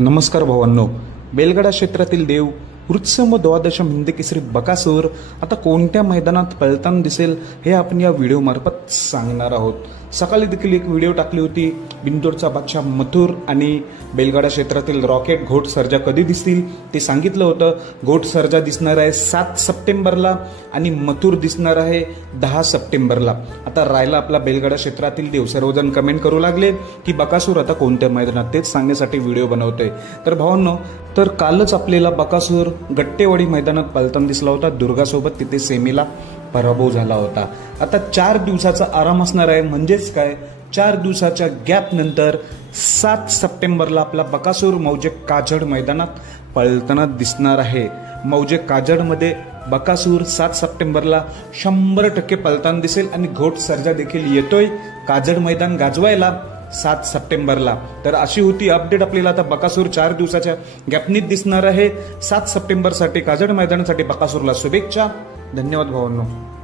नमस्कार भावांनो, बेलगडा क्षेत्रातील देव वृत्सम द्वादशम हिंद केसरी बकासूर आता कोणत्या मैदानात पळताना दिसेल हे आपण या व्हिडिओमार्फत सांगणार आहोत। सकाळी देखील एक व्हिडिओ टाकली होती, बिंदूरचा बादशाह मथुर आणि बेलगडा क्षेत्रातील रॉकेट घोट सर्जा कधी दिसतील ते सांगितलं होतं। घोट सर्जा दिसणार आहे 7 सप्टेंबरला आणि मथुर दिसणार आहे 10 सप्टेंबरला। आता राहिला आपला बेलगडा क्षेत्रातील देव। सर्वजण कमेंट करू लागले की बकासूर आता कोणत्या मैदानात, तेच सांगण्यासाठी व्हिडिओ बनवतोय। तर भावांनो, तर कालच आपल्याला बकासूर गट्टेवाडी मैदानात पळताना दिसला होता। दुर्गासोबत तिथे सेमीला पराभव झाला होता। आता 4 दिवसाचा आराम असणार आहे, म्हणजेच काय 4 दिवसाच्या गॅप नंतर 7 सप्टेंबरला आपला बकासूर मौजे काजड मैदानात पळताना दिसणार आहे। मौजे काजडमध्ये बकासूर 7 सप्टेंबरला 100% पळताना दिसेल आणि घोट सर्जा देखील येतोय काजड मैदान गाजवायला 7 सप्टेंबरला। तर अशी होती अपडेट आपल्याला। आता बकासूर 4 दिवसाच्या गॅपनीत दिसणार आहे 7 सप्टेंबरसाठी काजड मैदानासाठी। बकासूरला शुभेच्छा। धन्यवाद भावांनो।